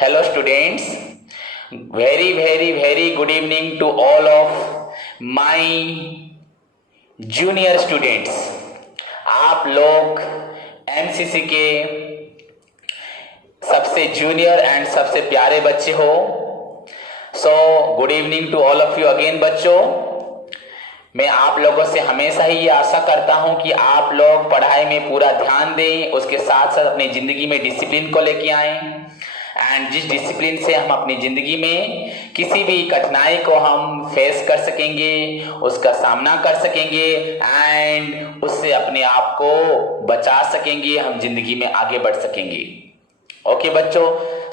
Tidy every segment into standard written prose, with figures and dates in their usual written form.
Hello students, very good evening to all of my junior students. आप लोग MCC के सबसे जूनियर एंड सबसे प्यारे बच्चे हो. So good evening to all of you again बच्चों. मैं आप लोगों से हमेशा ही ये आशा करता हूं कि आप लोग पढ़ाई में पूरा ध्यान दें, उसके साथ साथ अपनी जिंदगी में डिसिप्लिन को लेके आएं एंड जिस डिसिप्लिन से हम अपनी जिंदगी में किसी भी कठिनाई को हम फेस कर सकेंगे, उसका सामना कर सकेंगे एंड उससे अपने आप को बचा सकेंगे, हम जिंदगी में आगे बढ़ सकेंगे. ओके बच्चों,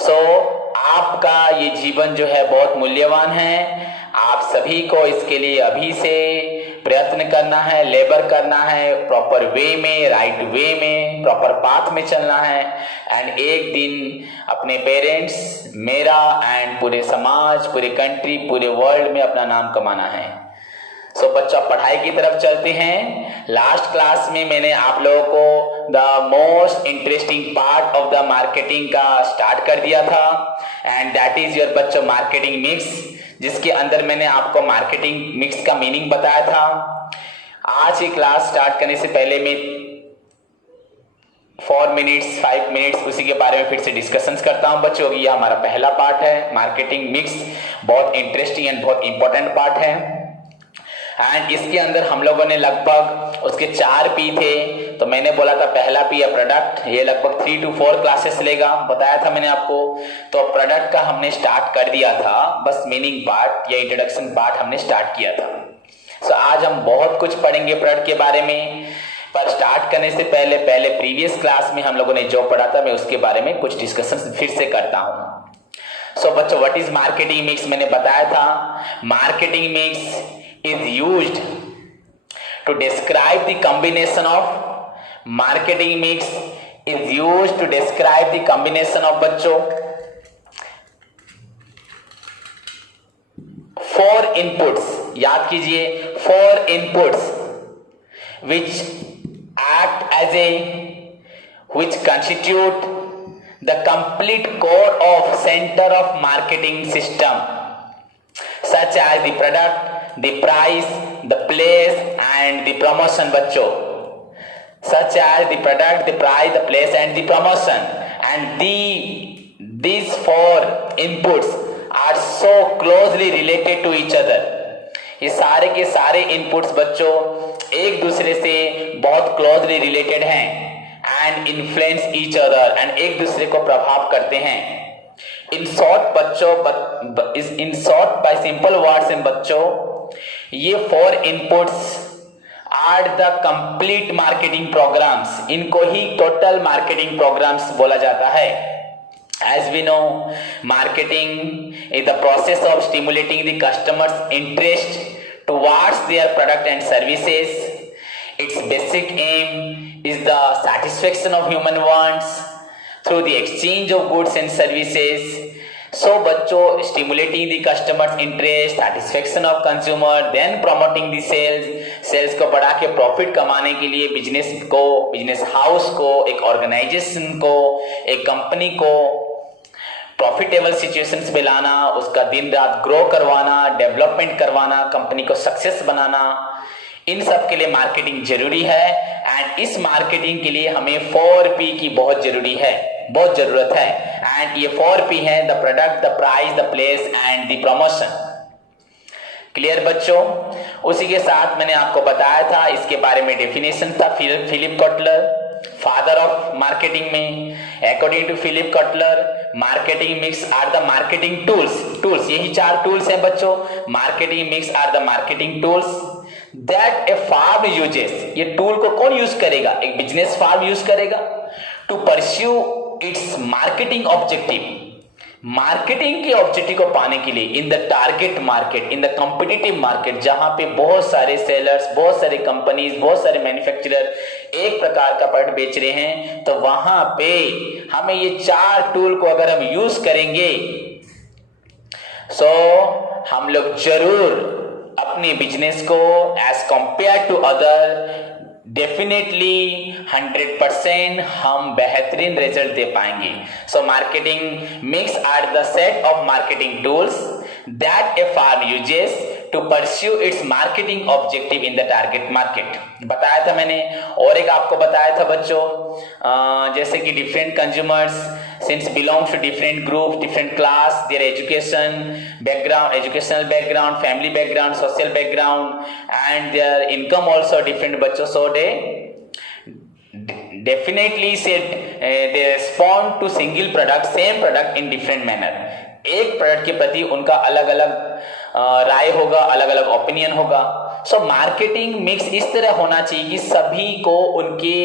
सो आपका ये जीवन जो है बहुत मूल्यवान है. आप सभी को इसके लिए अभी से प्रयत्न करना है, लेबर करना है, प्रॉपर वे में, राइट वे में, प्रॉपर पाथ में चलना है एंड एक दिन अपने पेरेंट्स, मेरा एंड पूरे समाज, पूरे कंट्री, पूरे वर्ल्ड में अपना नाम कमाना है. सो बच्चों, पढ़ाई की तरफ चलते हैं. लास्ट क्लास में मैंने आप लोगों को the most interesting part of the marketing का स्टार्ट कर दिया था एंड दैट इज योर बच्चों मार्केटिंग मिक्स, जिसके अंदर मैंने आपको मार्केटिंग मिक्स का मीनिंग बताया था. आज की क्लास स्टार्ट करने से पहले मैं 4 मिनट्स 5 मिनट्स उसी के बारे में फिर से डिस्कशंस करता हूं बच्चों. ये हमारा पहला पार्ट है. मार्केटिंग मिक्स बहुत इंटरेस्टिंग एंड बहुत इंपॉर्टेंट पार्ट है एंड इसके अंदर हम लोगों ने लगभग उसके 4 पी थे. तो मैंने बोला था पहला पी है प्रोडक्ट, ये लगभग 3 to 4 क्लासेस लेगा, बताया था मैंने आपको. तो प्रोडक्ट का हमने स्टार्ट कर दिया था, बस मीनिंग पार्ट या इंट्रोडक्शन पार्ट हमने स्टार्ट किया था. सो आज हम बहुत कुछ पढ़ेंगे प्रोडक्ट के बारे में, पर स्टार्ट करने से पहले प्रीवियस क्लास में हम लोगों ने जो पढ़ा था मैं उसके बारे में कुछ डिस्कशन फिर से करता हूं. सो बच्चों, व्हाट इज मार्केटिंग मिक्स मैंने बताया था. Marketing mix is used to describe the combination of marketing mix is used to describe the combination of बच्चों 4 inputs. याद कीजिए 4 inputs which act as which constitute the complete core of center of marketing system such as the product, the price, the place and the promotion बच्चों. Such as the product, the price, the place and the promotion, and these 4 inputs are so closely related to each other. ये सारे के सारे inputs बच्चों एक दूसरे से बहुत closely related हैं and influence each other and एक दूसरे को प्रभाव करते हैं. In short बच्चों, in short by simple words in बच्चों, ये 4 inputs are the complete marketing programs. इनको ही टोटल मार्केटिंग प्रोग्राम्स बोला जाता है. As we know, marketing is the process of stimulating the customers interest towards their product and services. Its basic aim is the satisfaction of human wants through the exchange of goods and services. So बच्चों, stimulating the customer's interest, satisfaction of consumer, then promoting the sales को बढ़ा के profit कमाने के लिए business को, business house को, एक ऑर्गेनाइजेशन को, एक कंपनी को प्रॉफिटेबल सिचुएशंस पे लाना, उसका दिन रात ग्रो करवाना, डेवलपमेंट करवाना, कंपनी को सक्सेस बनाना, इन सब के लिए मार्केटिंग जरूरी है एंड इस मार्केटिंग के लिए हमें 4P की बहुत जरूरी है, बहुत जरूरत है एंड ये 4P है the product, the price, the place and the promotion. Clear बच्चों? उसी के साथ मैंने आपको बताया था, इसके बारे में डेफिनेशन था Philip Kotler, father of marketing में. According to Philip Kotler, marketing mix are the marketing tools. यही 4 टूल्स हैं बच्चों. Marketing mix are the marketing tools that a firm uses. ये टूल को कौन यूज करेगा? एक बिजनेस फार्म यूज करेगा to pursue its marketing objective. Marketing के ऑब्जेक्टिव को पाने के लिए in the target market, in the competitive market, जहां पे बहुत सारे सेलर्स, बहुत सारे कंपनीज, बहुत सारे मैन्युफैक्चरर एक प्रकार का प्रोडक्ट बेच रहे हैं, तो वहां पे हमें ये 4 टूल को अगर हम यूज करेंगे सो हम लोग जरूर अपने बिजनेस को as compare to other definitely 100% हम बेहतरीन रिजल्ट दे पाएंगे. So marketing mix are the set of marketing tools that a firm uses to pursue its marketing objective in the target market. बताया था मैंने, और एक आपको बताया था बच्चों, जैसे कि different consumers since belongs to different groups, different class, their education background, educational background, family background, social background, and their income also different बच्चों. So they definitely said they respond to single product, same product in different manner. एक product के प्रति उनका अलग अलग राय होगा, अलग अलग ओपिनियन होगा. सो मार्केटिंग मिक्स इस तरह होना चाहिए कि सभी को उनके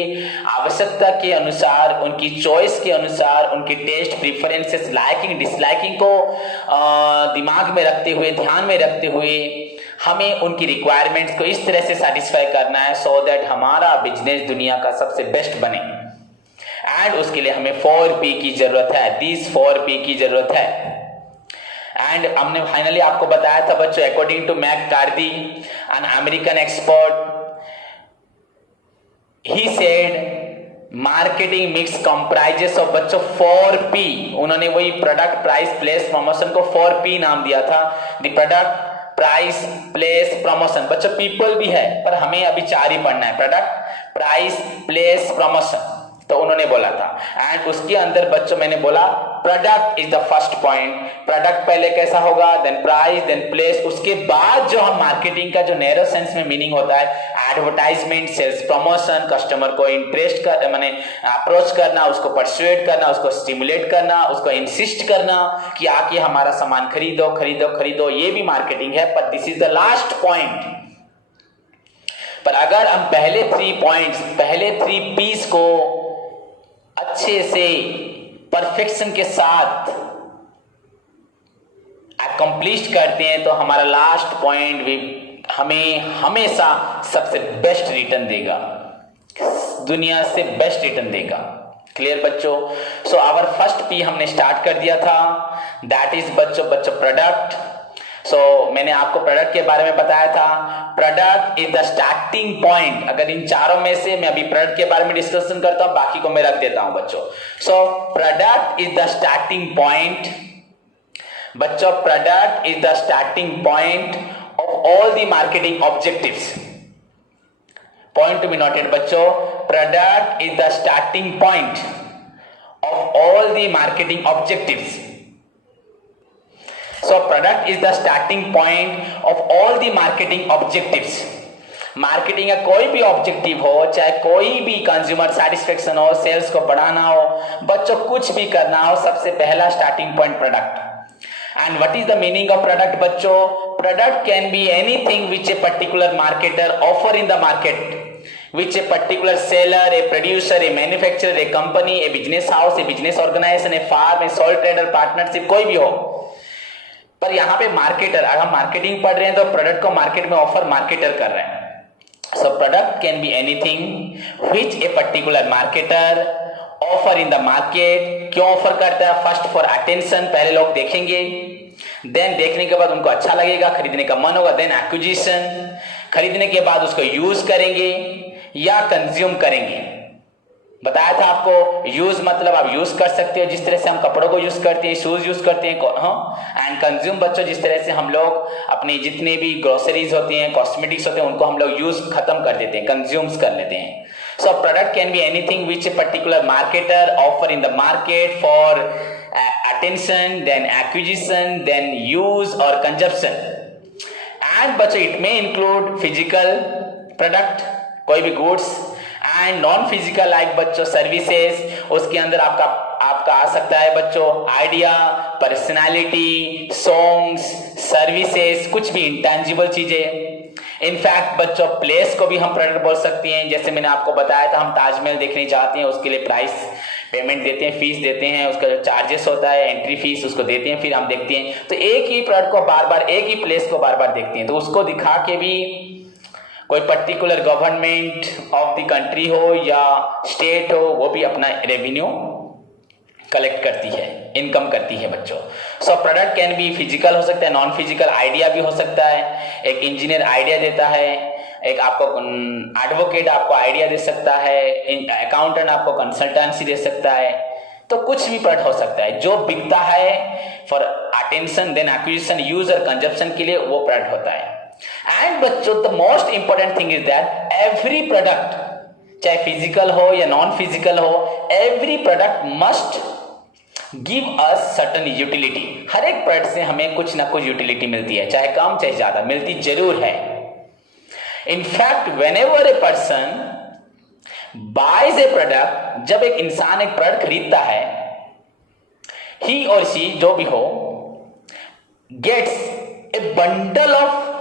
आवश्यकता के अनुसार, उनकी चॉइस के अनुसार, उनके टेस्ट, प्रेफरेंसेस, लाइकिंग, डिसलाइकिंग को दिमाग में रखते हुए, ध्यान में रखते हुए हमें उनकी रिक्वायरमेंट्स को इस तरह से सेटिस्फाई करना है सो दैट हमारा बिजनेस दुनिया का सबसे बेस्ट बने. एंड उसके लिए हमें 4P की जरूरत है. दिस 4P की जरूरत है. एंड हमने फाइनली आपको बताया था बच्चों, according to McCarthy, an American expert, he said marketing mix comprises of बच्चों 4P. उन्होंने वही प्रोडक्ट, प्राइस, प्लेस, प्रमोशन को 4P नाम दिया था. The product, price, place, promotion. बच्चों पीपल भी है पर हमें अभी 4 ही पढ़ना है, प्रोडक्ट, प्राइस, प्लेस, प्रमोशन. तो उन्होंने बोला था. एंड उसके अंदर बच्चों मैंने बोला product is the first point. Product पहले कैसा होगा, देन प्राइस, देन प्लेस. उसके बाद जो हम मार्केटिंग का जो नैरो सेंस में मीनिंग होता है, एडवर्टाइजमेंट, सेल्स प्रमोशन, कस्टमर को इंटरेस्ट कर माने अप्रोच करना, उसको परसुएट करना, उसको स्टिमुलेट करना, उसको इंसिस्ट करना कि आके हमारा सामान खरीदो खरीदो खरीदो. ये भी मार्केटिंग है. पर this is the last point. पर अगर हम पहले 3 पॉइंट्स, पहले 3 P's को अच्छे से परफेक्शन के साथ अकम्प्लिश करते हैं तो हमारा लास्ट पॉइंट भी हमें हमेशा सबसे बेस्ट रिटर्न देगा, दुनिया से बेस्ट रिटर्न देगा. क्लियर बच्चों? सो आवर फर्स्ट P हमने स्टार्ट कर दिया था, दैट इज बच्चों प्रोडक्ट. सो मैंने आपको प्रोडक्ट के बारे में बताया था. Product is the starting point. अगर इन चारों में से मैं अभी प्रोडक्ट के बारे में डिस्कशन करता हूं, बाकी को मैं रख देता हूं बच्चों. So product is the starting point. बच्चों product is the starting point of all the marketing objectives. Point to be noted बच्चों, product is the starting point of all the marketing objectives. So product is the starting point of all the marketing objectives. Marketing का कोई भी objective हो, चाहे कोई भी consumer satisfaction हो, sales को बढ़ाना हो, बच्चों कुछ भी करना हो, सबसे पहला starting point product. And what is the meaning of product बच्चों? Product can be anything which a particular marketer offer in the market, which a particular seller, a producer, a manufacturer, a company, a business house, a business organization, a farm, a sole trader partnership, कोई भी हो. पर यहाँ पे marketer, अगर हम marketing पढ़ रहे हैं तो प्रोडक्ट को मार्केट में ऑफर मार्केटर कर रहे हैं. So product can be anything which a particular marketer offer in the market. क्यों ऑफर करता है? फर्स्ट फॉर अटेंशन, पहले लोग देखेंगे, देन देखने के बाद उनको अच्छा लगेगा, खरीदने का मन होगा, देन एक्विजिशन, खरीदने के बाद उसको यूज करेंगे या कंज्यूम करेंगे. बताया था आपको, यूज मतलब आप यूज कर सकते हो जिस तरह से हम कपड़ों को यूज करते हैं, शूज यूज करते हैं. एंड कंज्यूम बच्चों जिस तरह से हम लोग अपनी जितने भी ग्रोसरीज होती हैं, कॉस्मेटिक्स होते हैं, उनको हम लोग यूज खत्म कर देते हैं, कंज्यूम्स कर लेते हैं. So product can be anything which a particular marketer offer in the market for attention, then acquisition, then use or consumption. And बच्चों it may include physical product, कोई भी goods, and non physical like बच्चों services. उसके अंदर आपका आ सकता है बच्चों आइडिया, पर्सनालिटी, सॉन्ग्स, सर्विसेज, कुछ भी इंटेंजिबल चीजें. इनफैक्ट बच्चों प्लेस को भी हम प्रोडक्ट बोल सकते हैं. जैसे मैंने आपको बताया था, हम ताजमहल देखने जाते हैं, उसके लिए प्राइस पेमेंट देते हैं, फीस देते हैं, उसका जो चार्जेस होता है, एंट्री फीस, उसको देते हैं, फिर हम देखते हैं. तो एक ही प्रोडक्ट को बार बार, एक ही प्लेस को बार बार देखते हैं. तो उसको दिखा के भी कोई particular government of the country हो या स्टेट हो, वो भी अपना रेवेन्यू कलेक्ट करती है, इनकम करती है बच्चों. So product can B physical हो सकता है, नॉन फिजिकल आइडिया भी हो सकता है. एक इंजीनियर आइडिया देता है, एक आपको एडवोकेट आपको आइडिया दे सकता है, अकाउंटेंट आपको कंसल्टेंसी दे सकता है, तो कुछ भी प्रोडक्ट हो सकता है जो बिकता है for attention then acquisition use और कंजप्शन के लिए, वो प्रोडक्ट होता है। एंड बच्चों the most important thing is that every product, चाहे फिजिकल हो या नॉन फिजिकल हो, every product must give us certain utility. हर एक प्रोडक्ट से हमें कुछ ना कुछ यूटिलिटी मिलती है, चाहे कम चाहे ज्यादा, मिलती जरूर है। In fact whenever a person buys a product, जब एक इंसान एक प्रोडक्ट खरीदता है, ही और शी जो भी हो gets a bundle of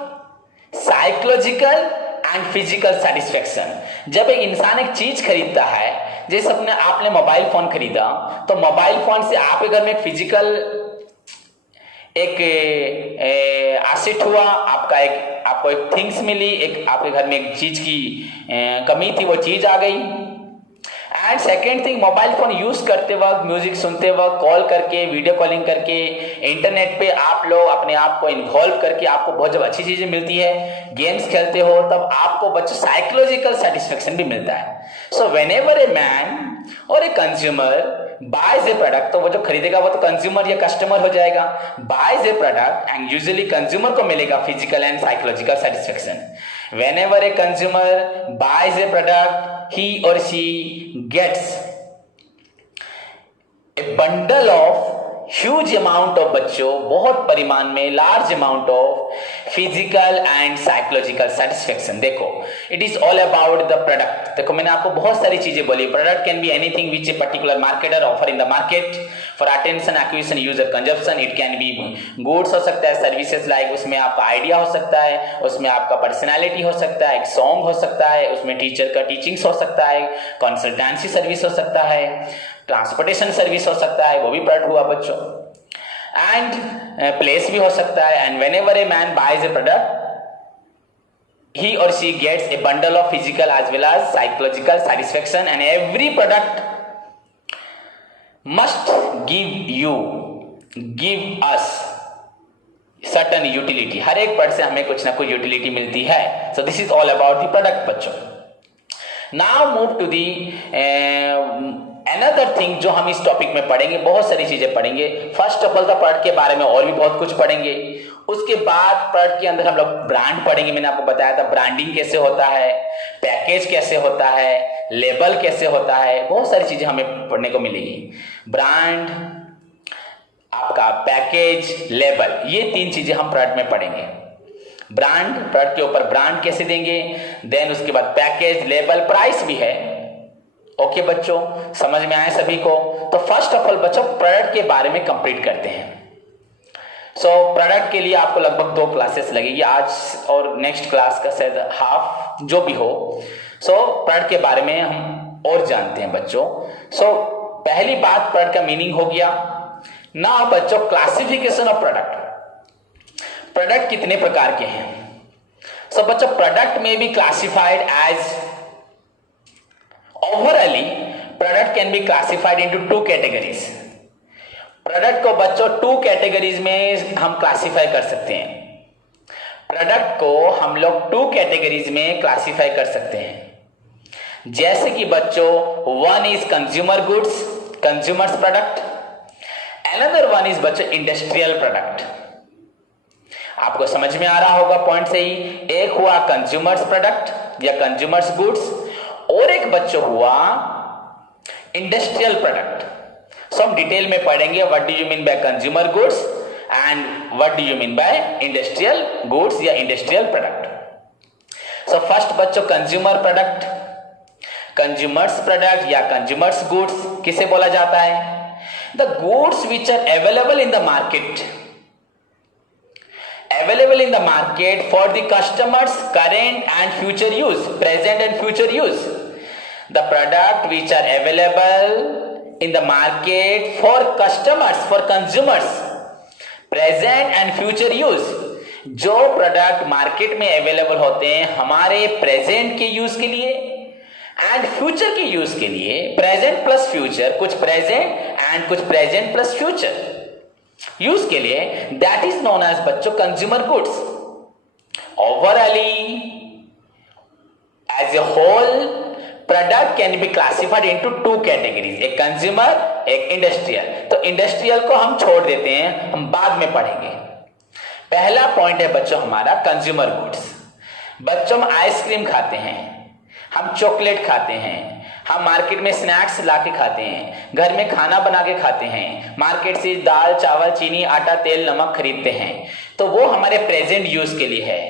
psychological and physical satisfaction. जब एक इंसान एक चीज खरीदता है, जैसे आपने मोबाइल फोन खरीदा, तो मोबाइल फोन से आपके घर में एक फिजिकल एक एसेट हुआ, आपको एक थिंग्स मिली, एक आपके घर में एक चीज की कमी थी, वो चीज आ गई। And second thing, mobile phone use करते वक्त, म्यूजिक सुनते वक्त, कॉल करके, वीडियो कॉलिंग करके, इंटरनेट पे आप लोग अपने आप को इन्वॉल्व करके आपको बहुत जब अच्छी चीजें मिलती है, गेम्स खेलते हो, तब आपको बच्चों साइकोलॉजिकल सेटिस्फेक्शन भी मिलता है। सो व्हेनेवर ए मैन और a consumer buys a product, तो वो जो खरीदेगा वो तो कंज्यूमर या कस्टमर हो जाएगा, buys a product and usually consumer को मिलेगा physical and psychological satisfaction. Whenever a consumer buys a product, he or she gets a bundle of huge amount of बच्चों, बहुत परिमाण में, large amount of physical and psychological satisfaction. देखो it is all about the product. देखो मैंने आपको बहुत सारी चीजें बोली, product can be anything which a particular marketer offer in the market for attention acquisition user consumption. It can be goods हो सकता है, सर्विसेज लाइक उसमें आपका आइडिया हो सकता है, उसमें आपका पर्सनैलिटी हो सकता है, एक सॉन्ग हो सकता है, उसमें टीचर का टीचिंग्स हो सकता है, कंसल्टेंसी सर्विस हो सकता है, ट्रांसपोर्टेशन सर्विस हो सकता है, वो भी प्रोडक्ट हुआ बच्चों। एंड प्लेस भी हो सकता है। And whenever a man buys a product, he or she gets a bundle of physical as well as psychological satisfaction, and every product must give us certain utility। हर एक product से हमें कुछ ना कुछ यूटिलिटी मिलती है। So this is all about the product बच्चों। Now move to the another thing जो हम इस टॉपिक में पढ़ेंगे, बहुत सारी चीजें पढ़ेंगे। First of all the product के बारे में और भी बहुत कुछ पढ़ेंगे। उसके बाद प्रोडक्ट के अंदर हम लोग ब्रांड पढ़ेंगे। मैंने आपको बताया था ब्रांडिंग कैसे होता है, पैकेज कैसे होता है, लेबल कैसे होता है, बहुत सारी चीजें हमें पढ़ने को मिलेगी। ब्रांड, आपका पैकेज, लेबल, ये तीन चीजें हम प्रोडक्ट में पढ़ेंगे। ब्रांड, प्रोडक्ट के ऊपर ब्रांड कैसे देंगे, देन उसके बाद पैकेज, लेबल, प्राइस भी है। ओके बच्चों, समझ में आए सभी को? तो फर्स्ट ऑफ ऑल बच्चों प्रोडक्ट के बारे में कंप्लीट करते हैं। सो प्रोडक्ट के लिए आपको लगभग 2 क्लासेस लगेगी, आज और नेक्स्ट क्लास का शायद हाफ, जो भी हो। सो प्रोडक्ट के बारे में हम और जानते हैं बच्चों। सो पहली बात, प्रोडक्ट का मीनिंग हो गया। नाउ बच्चों क्लासिफिकेशन ऑफ प्रोडक्ट। प्रोडक्ट कितने प्रकार के हैं? सो बच्चों प्रोडक्ट में be classified as, overall product can be classified into 2 categories. प्रोडक्ट को बच्चों 2 कैटेगरीज में हम क्लासिफाई कर सकते हैं। प्रोडक्ट को हम लोग 2 कैटेगरीज में क्लासिफाई कर सकते हैं। जैसे कि बच्चों, one is consumer goods, consumers product, another one is बच्चों इंडस्ट्रियल प्रोडक्ट। आपको समझ में आ रहा होगा पॉइंट से ही, एक हुआ कंज्यूमर्स प्रोडक्ट या कंज्यूमर्स गुड्स, और एक बच्चों हुआ इंडस्ट्रियल प्रोडक्ट। सो हम डिटेल में पढ़ेंगे what do you mean by consumer goods and what do you mean by industrial goods या इंडस्ट्रियल प्रोडक्ट। सो फर्स्ट बच्चों कंज्यूमर प्रोडक्ट, कंज्यूमर्स प्रोडक्ट या कंज्यूमर्स गुड्स किसे बोला जाता है? The goods which are available in the market, available in the market for the customers current and future use, present and future use. The product which are available in the market for customers, for consumers, present and future use. जो product market में available होते हैं हमारे present के use के लिए and future के use के लिए, प्रेजेंट प्लस फ्यूचर, कुछ प्रेजेंट एंड कुछ प्रेजेंट प्लस फ्यूचर यूज के लिए, दैट इज नोन एज बच्चों consumer goods. As a whole product can be classified into two categories, एक कंज्यूमर एक इंडस्ट्रियल। तो इंडस्ट्रियल को हम छोड़ देते हैं, हम बाद में पढ़ेंगे। पहला पॉइंट है बच्चों हमारा कंज्यूमर गुड्स। बच्चों हम आइसक्रीम खाते हैं, हम चॉकलेट खाते हैं, हम मार्केट में स्नैक्स लाके खाते हैं, घर में खाना बना के खाते हैं, मार्केट से दाल चावल चीनी आटा तेल नमक खरीदते हैं, तो वो हमारे प्रेजेंट यूज के लिए है।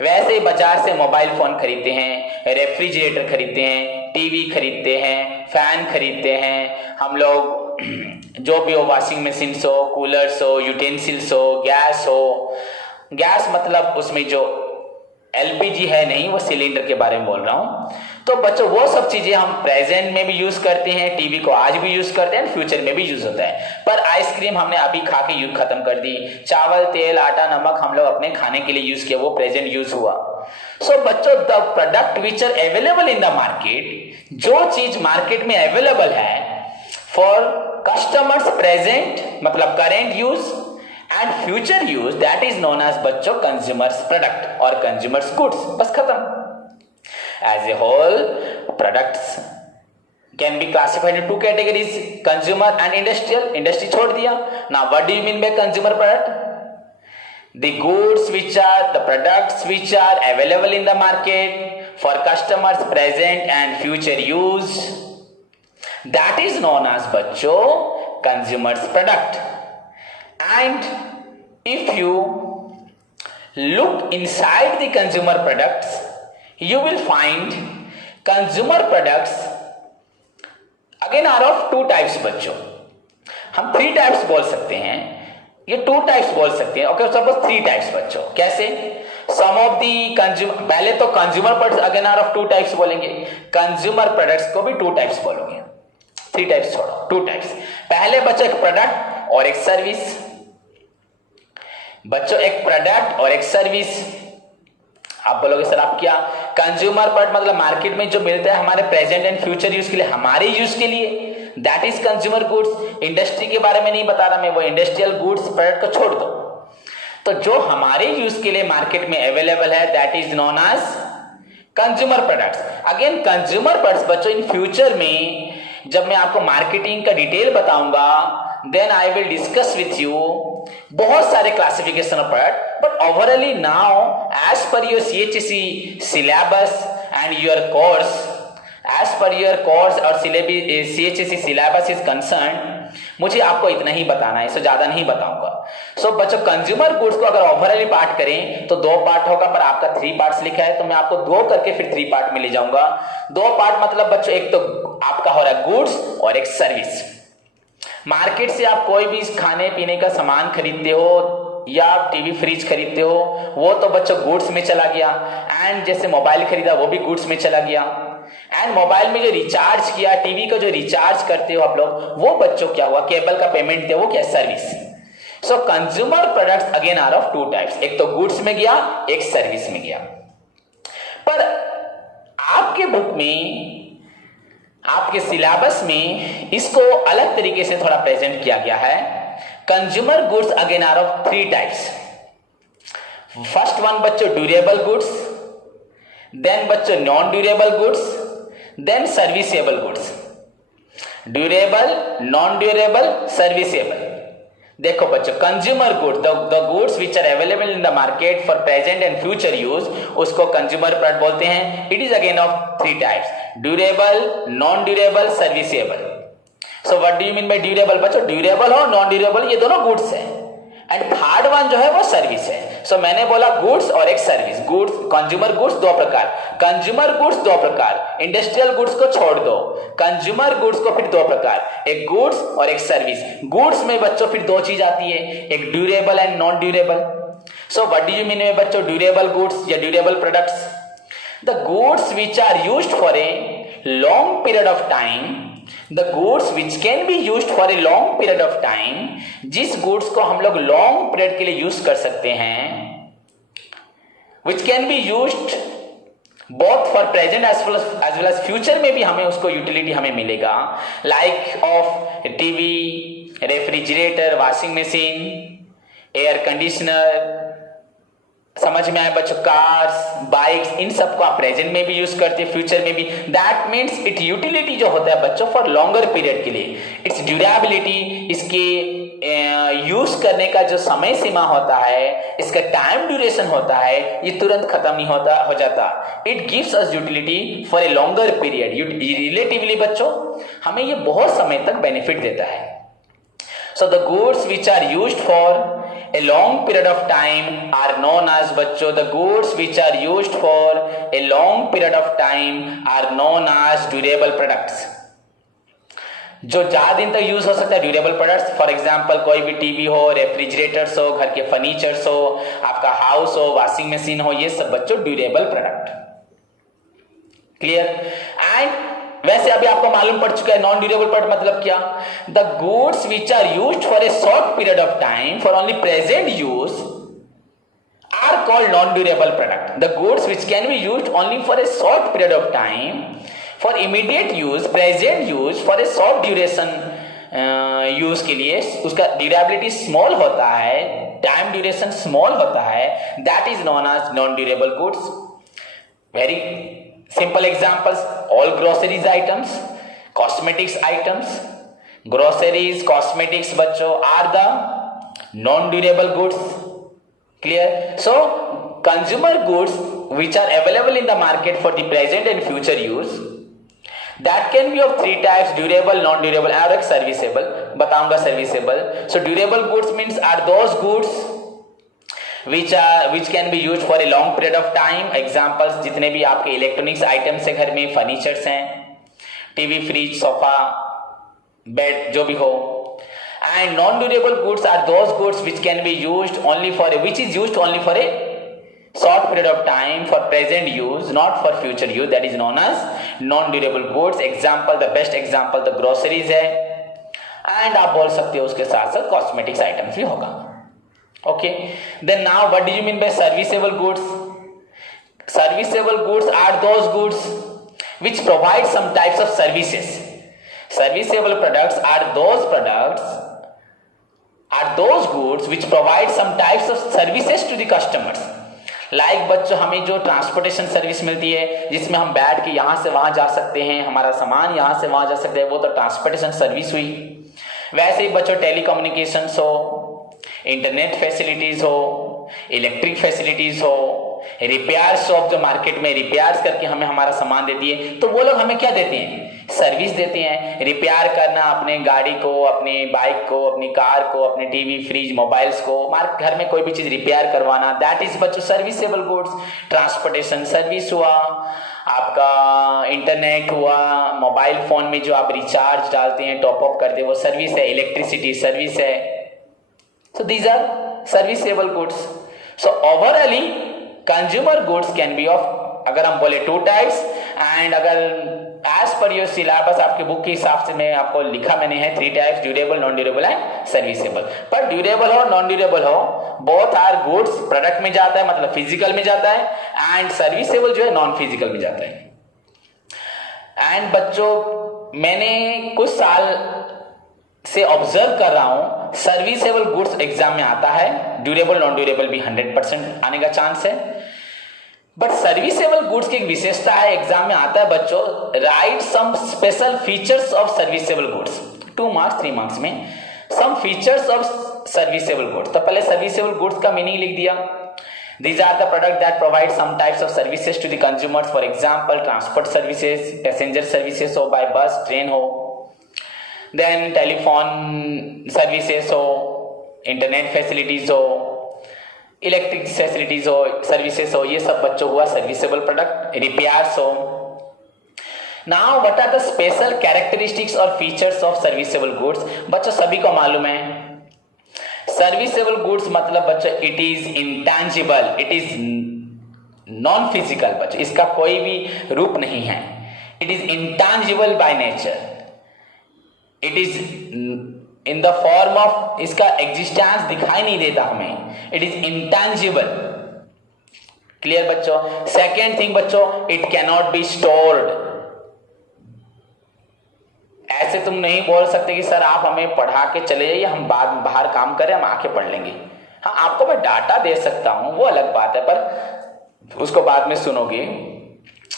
वैसे ही बाजार से मोबाइल फोन खरीदते हैं, रेफ्रिजरेटर खरीदते हैं, टीवी खरीदते हैं, फैन खरीदते हैं, हम लोग जो भी हो, वॉशिंग मशीन हो, कूलर्स हो, यूटेंसिल्स हो, गैस हो। गैस मतलब उसमें जो एलपीजी है नहीं, वो सिलेंडर के बारे में बोल रहा हूं। तो बच्चों वो सब चीजें हम प्रेजेंट में भी यूज करते हैं, टीवी को आज भी यूज करते हैं, फ्यूचर में भी यूज होता है। पर आइसक्रीम हमने अभी खा के यूज खत्म कर दी, चावल तेल आटा नमक हम लोग अपने खाने के लिए यूज किया, वो प्रेजेंट यूज हुआ। सो बच्चों the product which are available in the market, जो चीज मार्केट में अवेलेबल है फॉर कस्टमर्स प्रेजेंट मतलब current use and future use, that is known as बच्चों कंज्यूमर्स प्रोडक्ट और कंज्यूमर्स गुड्स। बस खत्म। As a whole, products can be classified in two categories, consumer and industrial. Industry छोड़ दिया। Now, what do you mean by consumer product? The goods which are the products which are available in the market for customers' present and future use. That is known as बच्चों consumer's product. And if you look inside the consumer products, you will find consumer products again are of two types बच्चों। हम three types बोल सकते हैं, ये two types बोल सकते हैं। ओके, सपोज थ्री टाइप्स बच्चों। कैसे? सम ऑफ दी कंज्यूमर, पहले तो consumer products again are of two types बोलेंगे, कंज्यूमर प्रोडक्ट्स को भी टू टाइप्स बोलोगे। थ्री टाइप्स छोड़ो, टू टाइप्स। पहले बच्चों एक प्रोडक्ट और एक सर्विस। बच्चों एक प्रोडक्ट और एक सर्विस। आप बोलोगे सर आप क्या? कंज्यूमर प्रोडक्ट मतलब मार्केट में जो मिलता है हमारे प्रेजेंट एंड फ्यूचर यूज के लिए, हमारे यूज के लिए, that is consumer goods. Industry के बारे में नहीं बता रहा मैं, वो इंडस्ट्रियल गुड्स प्रोडक्ट को छोड़ दो। तो जो हमारे यूज के लिए मार्केट में अवेलेबल है that is known as consumer products. Again consumer products बच्चों इन फ्यूचर में जब मैं आपको मार्केटिंग का डिटेल बताऊंगा, then I will discuss with you बहुत सारे classification of product, but overally now as per your CHSE syllabus and your course, as per your course और CHSE syllabus is concerned, मुझे आपको इतना ही बताना है, इससे ज्यादा नहीं बताऊंगा। सो बच्चों कंज्यूमर गुड्स को अगर ओवरऑली पार्ट करें तो दो पार्ट होगा, पर आपका थ्री पार्ट्स लिखा है तो मैं आपको दो करके फिर थ्री पार्ट में ले जाऊंगा। दो पार्ट मतलब बच्चों एक तो आपका हो रहा है गुड्स और एक सर्विस। मार्केट से आप कोई भी खाने पीने का सामान खरीदते हो या आप टीवी फ्रिज खरीदते हो, वो तो बच्चों गुड्स में चला गया। एंड जैसे मोबाइल खरीदा वो भी गुड्स में चला गया। एंड मोबाइल में जो रिचार्ज किया, टीवी का जो रिचार्ज करते हो आप लोग, वो बच्चों क्या हुआ? केबल का पेमेंट दिया, वो क्या? Service. So consumer products again are of two types, एक तो गुड्स में गया, एक सर्विस में गया। पर आपके बुक में, आपके सिलेबस में इसको अलग तरीके से थोड़ा प्रेजेंट किया गया है। Consumer goods again are of three types. First one बच्चों ड्यूरेबल गुड्स, देन बच्चों non durable goods, then serviceable goods. Durable, non durable, serviceable. देखो बच्चों consumer goods, the goods which are available in the market for present and future use, उसको consumer product बोलते हैं। It is again of three types, durable, non durable, serviceable. So what do you mean by durable? बच्चों durable और non durable ये दोनों goods है। And third one जो है वो सर्विस है। सो मैंने बोला गुड्स और एक सर्विस। गुड्स, कंज्यूमर गुड्स दो प्रकार, कंज्यूमर गुड्स दो प्रकार, इंडस्ट्रियल गुड्स को छोड़ दो, कंज्यूमर गुड्स को फिर दो प्रकार, एक गुड्स और एक सर्विस। गुड्स में बच्चों फिर दो चीज आती है, एक durable and non durable. So what do you mean by बच्चों ड्यूरेबल गुड्स या durable products? The goods which are used for a long period of time, the goods which can be used for a long period of time, जिस goods को हम लोग long period के लिए use कर सकते हैं, which can be used both for present as well as future में भी हमें उसको यूटिलिटी हमें मिलेगा, like of TV, refrigerator, washing machine, air conditioner, समझ में आए बच्चों? कार्स, बाइक्स, इन सबको आप प्रेजेंट में भी यूज करते हैं, फ्यूचर में भी। दैट मीन्स इट यूटिलिटी जो होता है बच्चों फॉर लॉन्गर पीरियड के लिए, इट्स ड्यूरेबिलिटी, इसके यूज करने का जो समय सीमा होता है, इसका टाइम ड्यूरेशन होता है, ये तुरंत खत्म नहीं होता हो जाता। It gives us utility for a longer period. Relatively बच्चों हमें ये बहुत समय तक बेनिफिट देता है। So the goods which are used for a long period of time are known as बच्चों, the goods which are used for a long period of time are known as durable products। जो ज्यादा दिन तक use हो सकता है durable products. For example कोई भी टीवी हो, रेफ्रिजरेटर्स हो, घर के फर्नीचर्स हो, आपका हाउस हो, वॉशिंग मशीन हो, ये सब बच्चों ड्यूरेबल प्रोडक्ट। क्लियर? एंड वैसे अभी आपको मालूम पड़ चुका है नॉन ड्यूरेबल प्रोडक्ट मतलब क्या। The goods which are used for a short period of time for only present use are called non durable product. The goods which can be used only for a short period of time for immediate use, present use, for a short duration use के लिए उसका durability small होता है, time duration small होता है, that is known as non durable goods. Very simple examples, all groceries items, cosmetics items, groceries, cosmetics बच्चों are the non durable goods। Clear? So consumer goods which are available in the market for the present and future use, that can be of three types: durable, non durable और एक serviceable। बताऊंगा serviceable। So durable goods means are those goods which can be used for a long period of time। Examples जितने भी आपके electronics items है, घर में furnitures हैं, टीवी, फ्रिज, सोफा, बेड, जो भी हो। And non durable goods are those goods which can be used only for a, which is used only for a short period of time for present use, not for future use, that is known as non durable goods। Example, the best example the groceries है, and आप बोल सकते हो उसके साथ साथ cosmetics items भी होगा। Okay, then now what do you mean by serviceable goods? Serviceable goods are those goods which provide some types of services। Serviceable products are those goods which provide some types of services to the customers। Like बच्चों हमें जो transportation service मिलती है, जिसमें हम बैठ के यहाँ से वहाँ जा सकते हैं, हमारा सामान यहाँ से वहाँ जा सकते हैं, वो तो ट्रांसपोर्टेशन सर्विस हुई। वैसे ही बच्चों टेलीकम्युनिकेशन हो, इंटरनेट फैसिलिटीज हो, इलेक्ट्रिक फैसिलिटीज हो, रिपेयर शॉप जो मार्केट में रिपेयर्स करके हमें हमारा सामान देती है, तो वो लोग हमें क्या देते हैं? सर्विस देते हैं। रिपेयर करना अपने गाड़ी को, अपनी बाइक को, अपनी कार को, अपने टीवी, फ्रिज, मोबाइल्स को, घर में कोई भी चीज रिपेयर करवाना, दैट इज बच्चों सर्विसेबल गुड्स। ट्रांसपोर्टेशन सर्विस हुआ, आपका इंटरनेट हुआ, मोबाइल फोन में जो आप रिचार्ज डालते हैं, टॉपअप करते हैं, वो सर्विस है। इलेक्ट्रिसिटी सर्विस है। So these are serviceable goods। So overally consumer goods can be of, अगर हम बोले, two types। and अगर as per your syllabus आपके बुक के हिसाब से मैं आपको लिखा मैंने है three types: durable, non durable and serviceable। पर durable हो, non durable हो, both are goods, प्रोडक्ट में जाता है, मतलब फिजिकल में जाता है, एंड सर्विसेबल जो है नॉन फिजिकल में जाता है। एंड बच्चों मैंने कुछ साल से ऑब्जर्व कर रहा हूं, सर्विसेबल गुड्स एग्जाम में आता है, ड्यूरेबल नॉन ड्यूरेबल भी 100% आने का चांस है। बट सर्विसेबल गुड्स की एक विशेषता है, एग्जाम में आता है बच्चों, write some special features of serviceable goods. 2 marks 3 marks में some features of serviceable goods. तो पहले सर्विसेबल गुड्स का मीनिंग लिख दिया। These are the products that provide some types of services to the consumers। For example, transport services, passenger services हो, by bus, train हो, then telephone services हो, internet facilities हो, electric facilities हो, services हो, ये सब बच्चों हुआ सर्विसेबल प्रोडक्ट। रिपेयर्स हो। Now what are the special characteristics और फीचर्स ऑफ सर्विसेबल गुड्स? बच्चों सभी को मालूम है सर्विसेबल गुड्स मतलब बच्चों it is intangible, it is non physical. बच्चों इसका कोई भी रूप नहीं है, it is intangible by nature, it is in the form of, इसका एग्जिस्टेंस दिखाई नहीं देता हमें, इट इज इंटैंजिबल। क्लियर बच्चों? सेकेंड थिंग बच्चों, it can not be stored. ऐसे तुम नहीं बोल सकते कि सर आप हमें पढ़ा के चले जाइए, हम बाद बाहर काम करें, हम आके पढ़ लेंगे। हाँ, आपको मैं डाटा दे सकता हूं, वो अलग बात है, पर उसको बाद में सुनोगे।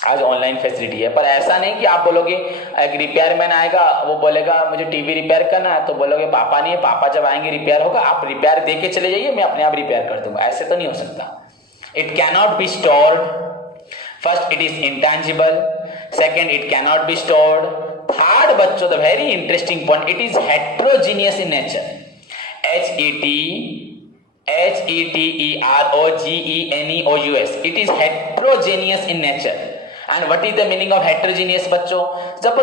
आज ऑनलाइन फैसिलिटी है, पर ऐसा नहीं कि आप बोलोगे एक रिपेयरमैन आएगा, वो बोलेगा मुझे टीवी रिपेयर करना है, तो बोलोगे पापा नहीं है, पापा जब आएंगे रिपेयर होगा, आप रिपेयर दे के चले जाइए, मैं अपने आप रिपेयर कर दूंगा। ऐसे तो नहीं हो सकता। It cannot be stored. First, it is intangible. Second, it cannot be stored. Third बच्चों, the very interesting point, it is heterogeneous in nature. HETEROGENEOUS. It is heterogeneous in nature. And what is the meaning of heterogeneous बच्चों? जब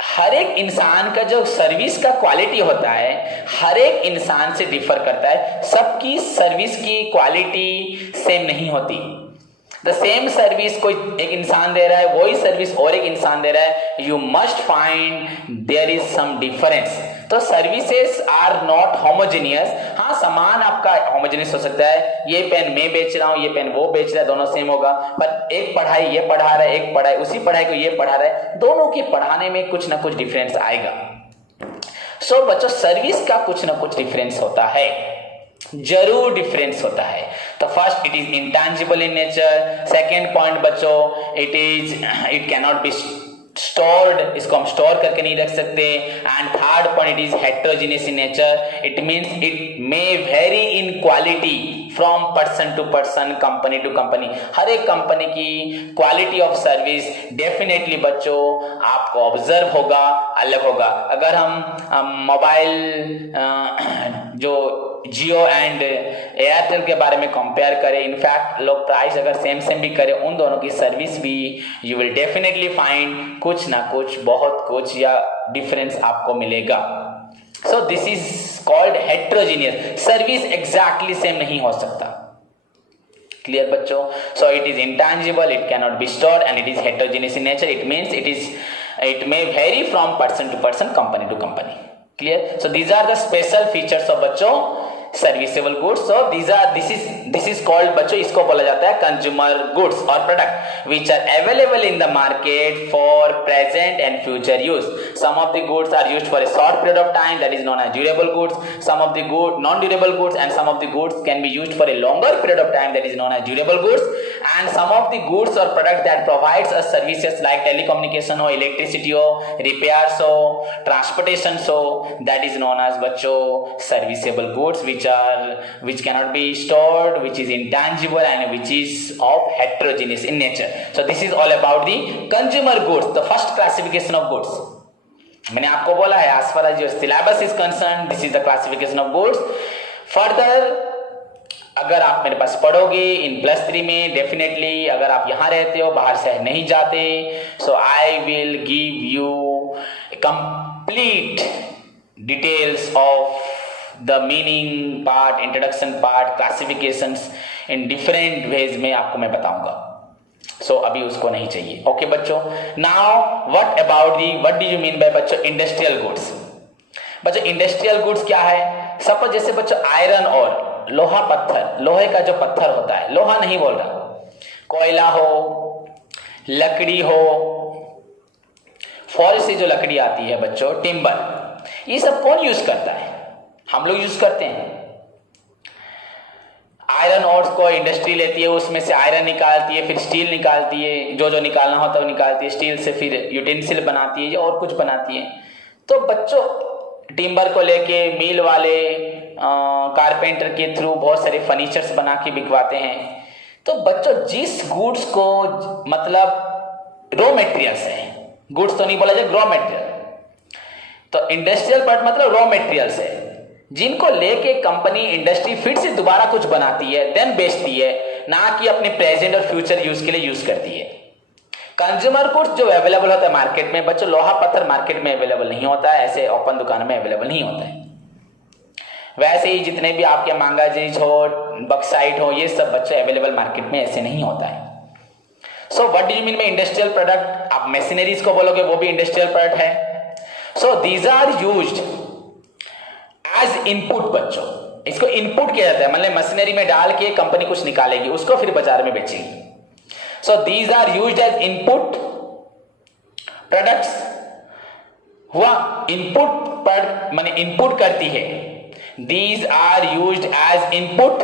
हर एक इंसान का जो service का quality होता है हर एक इंसान से डिफर करता है। सबकी सर्विस की क्वालिटी सेम नहीं होती। द सेम सर्विस कोई एक इंसान दे रहा है, वही सर्विस और एक इंसान दे रहा है, you must find there is some difference. तो सर्विसेज आर नॉट होमोजेनियस। हाँ, समान आपका होमोजेनियस हो सकता है, ये पेन मैं बेच रहा हूं, ये पेन वो बेच रहा है, दोनों सेम होगा, पर एक पढ़ाई ये पढ़ा रहा है, एक पढ़ाई उसी पढ़ाई को ये पढ़ा रहा है, दोनों के पढ़ाने में कुछ ना कुछ डिफरेंस आएगा। सो बच्चों, सर्विस का कुछ ना कुछ डिफरेंस होता है, जरूर डिफरेंस होता है। तो first, it is intangible in nature. Second point बच्चों, इट कैनॉट बी स्टोर्ड, इसको हम स्टोर करके नहीं रख सकते। And third point, it is heterogeneous in nature. It means it may vary in quality from person to person, company to company. हर एक company की क्वालिटी ऑफ सर्विस डेफिनेटली बच्चों आपको ऑब्जर्व होगा, अलग होगा। अगर हम मोबाइल जो जियो एंड एयरटेल के बारे में कंपेयर करें, इनफैक्ट लोग प्राइस अगर सेम भी करें, उन दोनों की सर्विस भी यू विल डेफिनेटली फाइंड कुछ ना कुछ, बहुत कुछ या डिफरेंस आपको मिलेगा। सो this is called heterogeneous. Service exactly same नहीं हो सकता। क्लियर बच्चों? सो it is intangible, it cannot be stored and it is heterogeneous in nature. It means it may vary from person to person, company to company. Clear? So these are the special features of बच्चों serviceable goods. So this is called बच्चों, इसको बोला जाता है consumer goods और product which are available in the market for present and future use. Some of the goods are used for a short period of time, that is known as durable goods. Some of the non-durable goods, and some of the goods can be used for a longer period of time, that is known as durable goods. And some of the goods or products that provides us services like telecommunication or electricity or repairs or transportation, so that is known as बच्चों serviceable goods which cannot be stored, which is intangible and which is of heterogeneous in nature. So this is all about the consumer goods, the first classification of goods. मैंने आपको बोला है as far as your syllabus is concerned, this is the classification of goods. Further, अगर आप मेरे पास पढ़ोगे इन +3 में, definitely अगर आप यहाँ रहते हो, बाहर से नहीं जाते, so I will give you complete details of the meaning part, introduction part, classifications in different ways में आपको मैं बताऊंगा। So अभी उसको नहीं चाहिए। ओके बच्चों, now what do you mean by बच्चों इंडस्ट्रियल गुड्स? बच्चों इंडस्ट्रियल गुड्स क्या है? सपोज जैसे बच्चों आयरन और लोहा पत्थर, लोहे का जो पत्थर होता है, लोहा नहीं बोल रहा, कोयला हो, लकड़ी हो, फॉरेस्ट से जो लकड़ी आती है बच्चों, टिम्बर, ये सब कौन यूज करता है? हम लोग यूज करते हैं। आयरन ओर्स को इंडस्ट्री लेती है, उसमें से आयरन निकालती है, फिर स्टील निकालती है, जो निकालना होता है वो निकालती है, स्टील से फिर यूटेंसिल बनाती है और कुछ बनाती है। तो बच्चों टिम्बर को लेके मिल वाले कारपेंटर के थ्रू बहुत सारे फर्नीचर्स बना के बिकवाते हैं। तो बच्चों जिस गुड्स को मतलब रॉ मटेरियल्स है, गुड्स तो नहीं बोला जाए, रॉ मटेरियल, तो इंडस्ट्रियल पार्ट मतलब रॉ मटेरियल्स है, जिनको लेके कंपनी इंडस्ट्री फिर से दोबारा कुछ बनाती है, देन बेचती है, ना कि अपने प्रेजेंट और फ्यूचर यूज के लिए यूज करती है। कंज्यूमर गुड्स जो अवेलेबल होता है मार्केट में बच्चों, लोहा पत्थर मार्केट में अवेलेबल नहीं होता है, ऐसे ओपन दुकान में अवेलेबल नहीं होता है। वैसे ही जितने भी आपके मैंगानीज हो, बक्साइट हो, ये सब बच्चों अवेलेबल मार्केट में ऐसे नहीं होता है। So what do you mean by industrial product? आप मशीनरीज को बोलोगे, वो भी इंडस्ट्रियल प्रोडक्ट है। So these are used as input बच्चों, इसको इनपुट किया जाता है, मतलब मशीनरी में डाल के कंपनी कुछ निकालेगी, उसको फिर बाजार में बेचेगी। So these are used as input products. हुआ इनपुट पर माने इनपुट करती है, these are used as input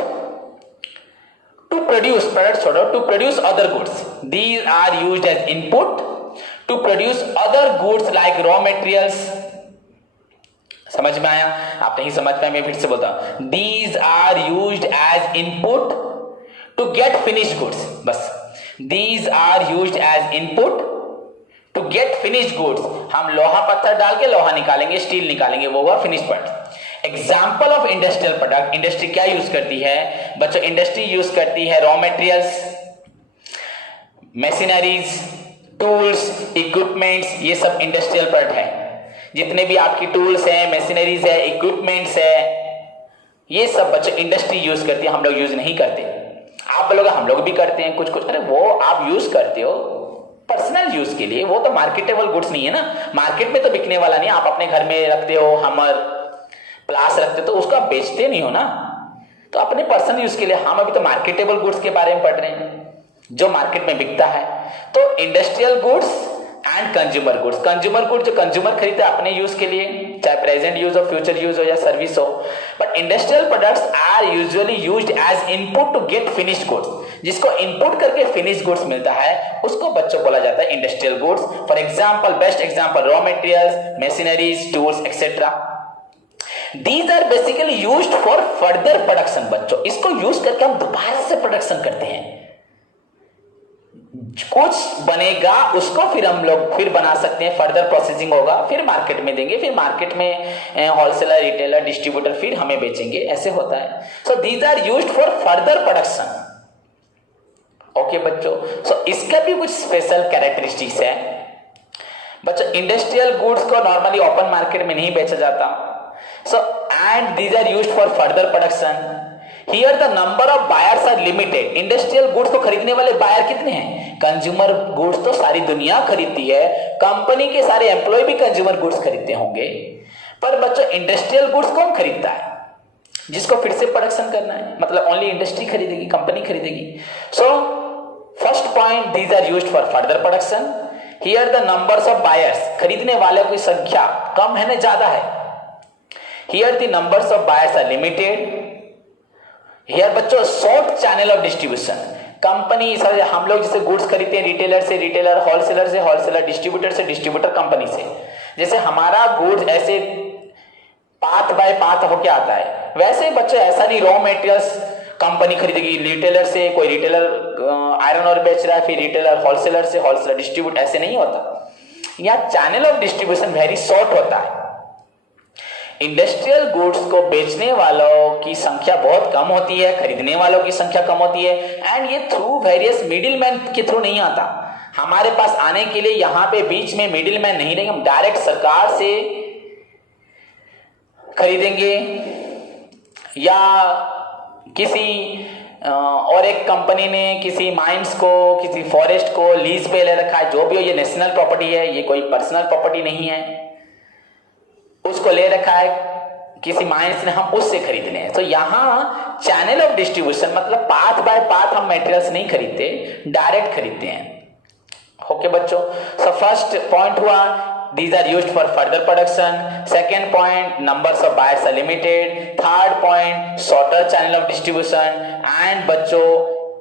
to produce products, to produce other goods. These are used as input to produce other goods like raw materials. समझ में आया? आप नहीं समझ पाए, मैं फिर से बोलता हूं, these are used as input to get finished goods. बस these are used as input to get finished goods. हम लोहा पत्थर डाल के लोहा निकालेंगे, स्टील निकालेंगे, वो हुआ finish product. Example of industrial product, industry क्या यूज करती है बच्चों? इंडस्ट्री यूज करती है raw materials, machineries, tools, equipments, ये सब इंडस्ट्रियल प्रोडक्ट है। जितने भी आपकी टूल्स हैं, मशीनरीज है, इक्विपमेंट्स है, ये सब बच्चों इंडस्ट्री यूज करती है, हम लोग यूज नहीं करते। आप बोलोगे हम लोग भी करते हैं कुछ कुछ, अरे वो आप यूज करते हो पर्सनल यूज के लिए, वो तो मार्केटेबल गुड्स नहीं है ना, मार्केट में तो बिकने वाला नहीं। आप अपने घर में रखते हो, हमर प्लास रखते हो, तो उसको आप बेचते नहीं हो ना, तो अपने पर्सनल यूज के लिए। हम अभी तो मार्केटेबल गुड्स के बारे में पढ़ रहे हैं, जो मार्केट में बिकता है। तो industrial goods and consumer goods, consumer goods जो कंज्यूमर खरीदते हैं अपने यूज के लिए, चाहे प्रेजेंट यूज हो, फ्यूचर यूज हो या सर्विस हो। But industrial products are usually used as input to get finished goods, जिसको इनपुट करके फिनिश गुड्स मिलता है उसको बच्चों बोला जाता है industrial goods. For example, best example, raw materials, machineries, tools etcetera. These are basically used for further production. बच्चों इसको यूज करके हम दोबारा से प्रोडक्शन करते हैं, कुछ बनेगा उसको फिर हम लोग फिर बना सकते हैं, फर्दर प्रोसेसिंग होगा, फिर मार्केट में देंगे, फिर मार्केट में होलसेलर, रिटेलर, डिस्ट्रीब्यूटर फिर हमें बेचेंगे, ऐसे होता है। So these are used for further production. Okay बच्चों, सो इसका भी कुछ स्पेशल कैरेक्टरिस्टिक्स है बच्चों। इंडस्ट्रियल गुड्स को नॉर्मली ओपन मार्केट में नहीं बेचा जाता। So and these are used for further production. Here the number of buyers are limited. Industrial goods को खरीदने वाले बायर कितने हैं? कंज्यूमर गुड्स तो सारी दुनिया खरीदती है, कंपनी के सारे एम्प्लॉय भी कंज्यूमर गुड्स खरीदते होंगे, पर बच्चों इंडस्ट्रियल गुड्स कौन खरीदता है? जिसको फिर से प्रोडक्शन करना है, मतलब ओनली इंडस्ट्री खरीदेगी, कंपनी खरीदेगी। So first point, these are used for further production. Here the numbers of buyers, खरीदने वालों की संख्या कम है ना ज्यादा है? Here the numbers of buyers are limited. Here बच्चों short channel of distribution, company sir हम लोग जैसे गुड्स खरीदते हैं रिटेलर से रिटेलर, होलसेलर से होलसेलर, डिस्ट्रीब्यूटर से डिस्ट्रीब्यूटर, कंपनी से। जैसे हमारा गुड्स ऐसे पाथ बाय पाथ होके आता है, वैसे बच्चों ऐसा नहीं रॉ मटेरियल्स कंपनी खरीदेगी रिटेलर से, कोई रिटेलर आयरन और बेच रहा है, फिर रिटेलर होलसेलर से, होलसेलर डिस्ट्रीब्यूट, ऐसे नहीं होता। यहाँ channel of distribution very short होता है। इंडस्ट्रियल गुड्स को बेचने वालों की संख्या बहुत कम होती है, खरीदने वालों की संख्या कम होती है, एंड ये थ्रू वेरियस मिडिल मैन के थ्रू नहीं आता। हमारे पास आने के लिए यहाँ पे बीच में मिडिल मैन नहीं रहेंगे, हम डायरेक्ट सरकार से खरीदेंगे या किसी और एक कंपनी ने किसी माइंस को, किसी फॉरेस्ट को लीज पे ले रखा है, जो भी हो, ये नेशनल प्रॉपर्टी है, ये कोई पर्सनल प्रॉपर्टी नहीं है, उसको ले रखा है किसी माइंस ने, हम उससे खरीदने हैं। तो यहाँ चैनल ऑफ डिस्ट्रीब्यूशन मतलब पाथ बाय पाथ हम मटेरियल्स नहीं खरीदते, डायरेक्ट खरीदते हैं। ओके बच्चों, सो फर्स्ट पॉइंट हुआ these are used for further production. Second point, numbers of buyers are limited. Third point, shorter channel of distribution. And बच्चों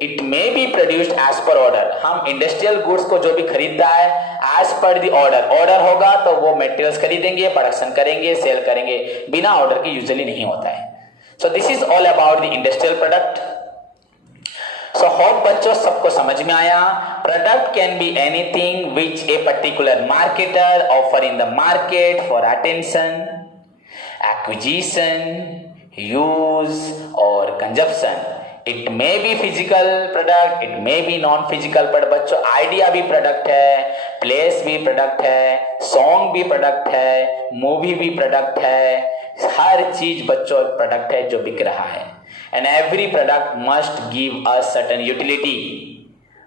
it may be produced as per order. हम industrial goods को जो भी खरीदता है as per the order, order होगा तो वो मटेरियल्स खरीदेंगे, प्रोडक्शन करेंगे, सेल करेंगे, बिना ऑर्डर के यूजुअली नहीं होता है। So this is all about the industrial product. So hope बच्चों सबको समझ में आया। Product can be anything which a particular marketer offer in the market for attention, acquisition, use और consumption. It may be physical product, it may be non physical, पर बच्चों idea भी product है, प्लेस भी प्रोडक्ट है, song भी product है, movie भी प्रोडक्ट है, हर चीज बच्चों प्रोडक्ट है जो बिक रहा है। And every product must give us certain utility.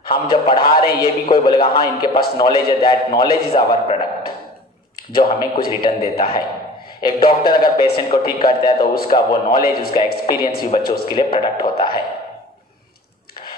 हम जब पढ़ा रहे हैं ये भी कोई बोलेगा हाँ इनके पास नॉलेज है, that knowledge is our product, जो हमें कुछ रिटर्न देता है। एक डॉक्टर अगर पेशेंट को ठीक करता है तो उसका वो नॉलेज, उसका एक्सपीरियंस भी बच्चों उसके लिए प्रोडक्ट होता है,